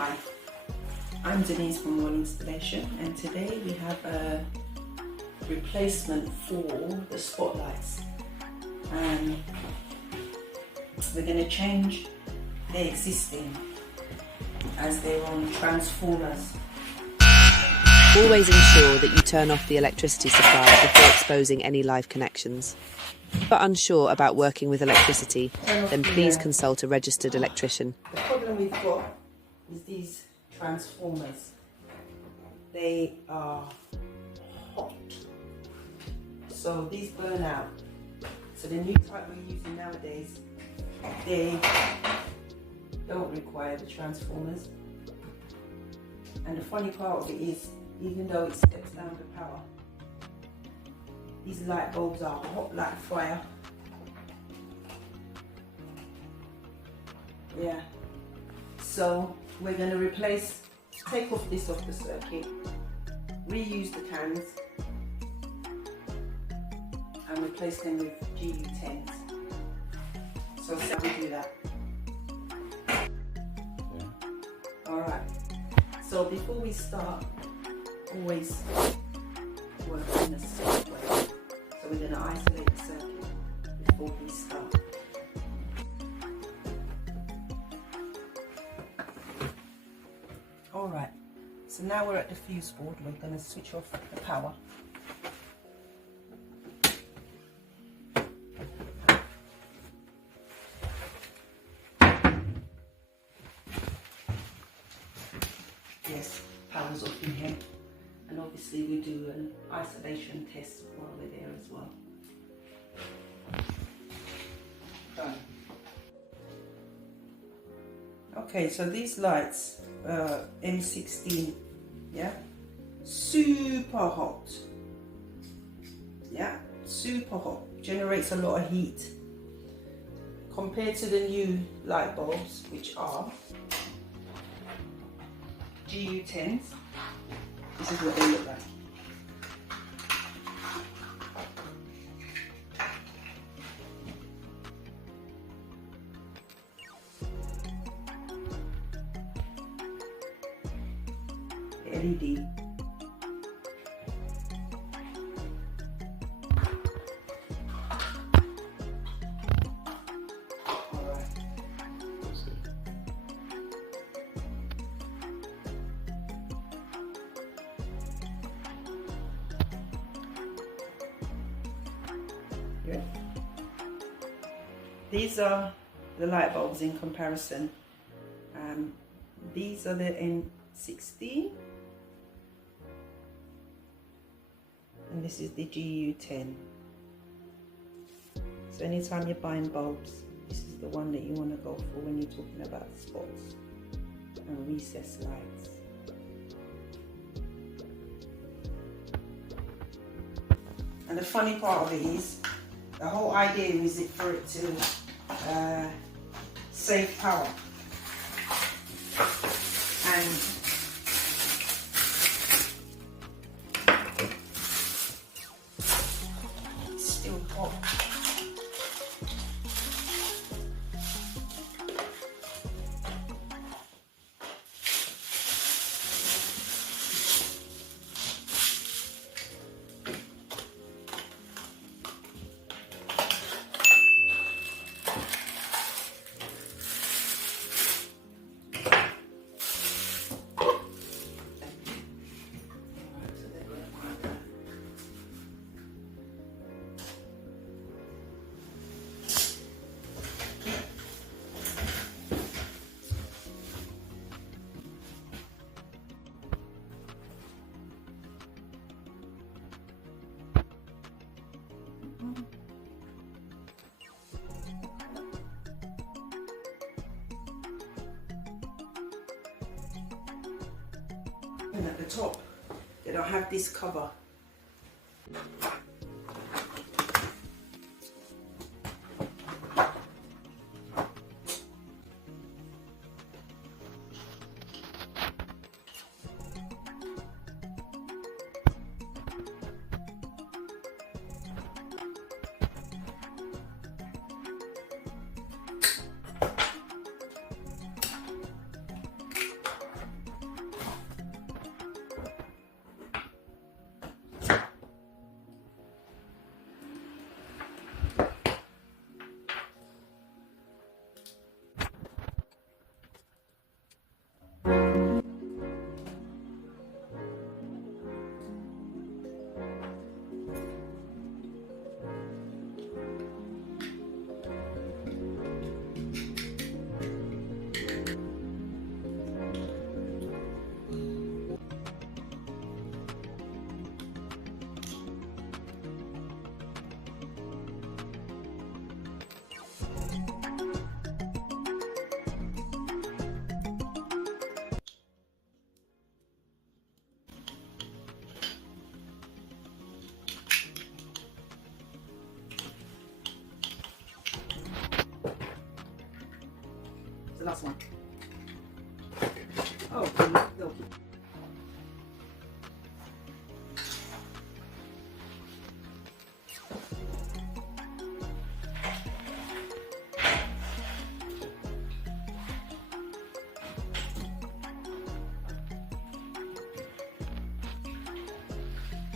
Hi, I'm Denise from Royale Installation, and today we have a replacement for the spotlights. And we're going to change the existing as they're on transformers. Always ensure that you turn off the electricity supply before exposing any live connections. If you're unsure about working with electricity, then please consult a registered electrician. The problem we've got is these transformers. They are hot, so these burn out. So the new type we're using nowadays, they don't require the transformers. And the funny part of it is, even though it steps down the power, these light bulbs are hot like fire. Yeah. So we're going to take off this off the circuit, reuse the cans, and replace them with GU10s. So shall we do that? Yeah. Alright. So before we start, always work in a safe way. So we're going to isolate the circuit before we start. Alright, so now we're at the fuse board. We're going to switch off the power. Yes, power's off in here. And obviously we do an isolation test while we're there as well. Done. Okay, so these lights, M16, yeah, super hot. Yeah, super hot. Generates a lot of heat. Compared to the new light bulbs, which are GU10s. This is what they look like. LED. Alright. Good. These are the light bulbs in comparison. These are the N16. And this is the GU10. So anytime you're buying bulbs, this is the one that you want to go for when you're talking about spots and recessed lights. And the funny part of it is, the whole idea is for it to save power. And still hot. And at the top, they don't have this cover. the last one. Oh, no.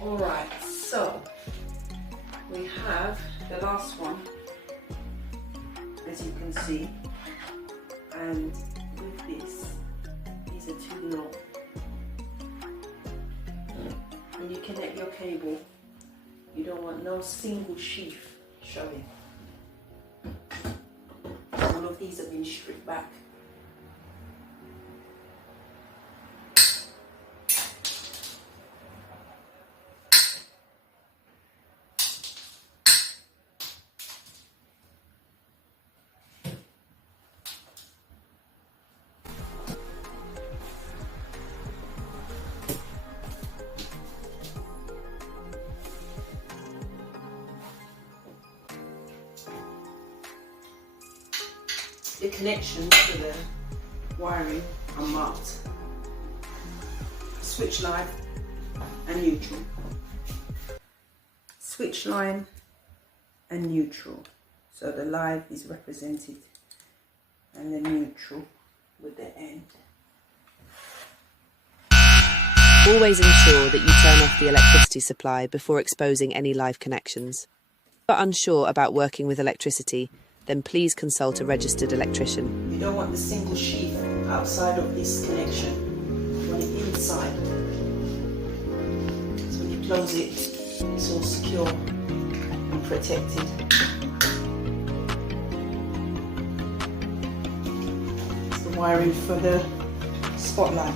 All right, so we have the last one, as you can see, and with this, these are too long. When you connect your cable, you don't want no single sheath showing. All of these have been stripped back. The connections to the wiring are marked. Switch line and neutral. Switch line and neutral. So the live is represented and the neutral with the end. Always ensure that you turn off the electricity supply before exposing any live connections. But unsure about working with electricity, then please consult a registered electrician. You don't want the single sheath outside of this connection. You want it inside. So when you close it, it's all secure and protected. It's the wiring for the spotlight.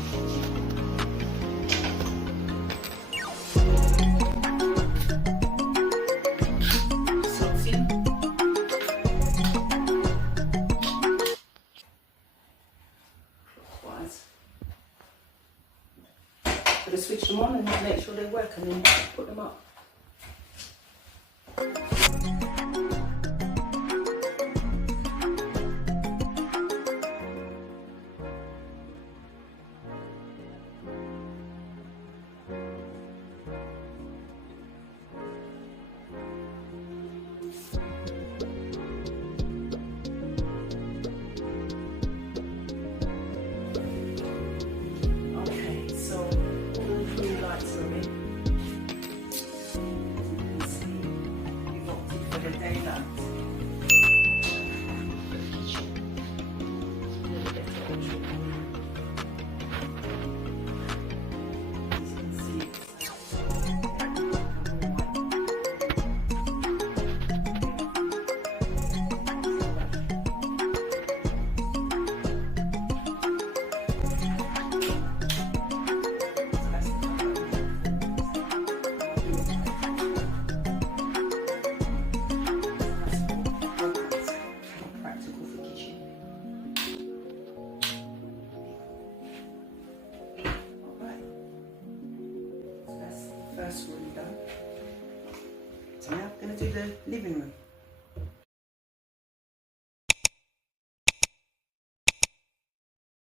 So to switch them on and make sure they work and then put them up. First one done. So now I'm going to do the living room.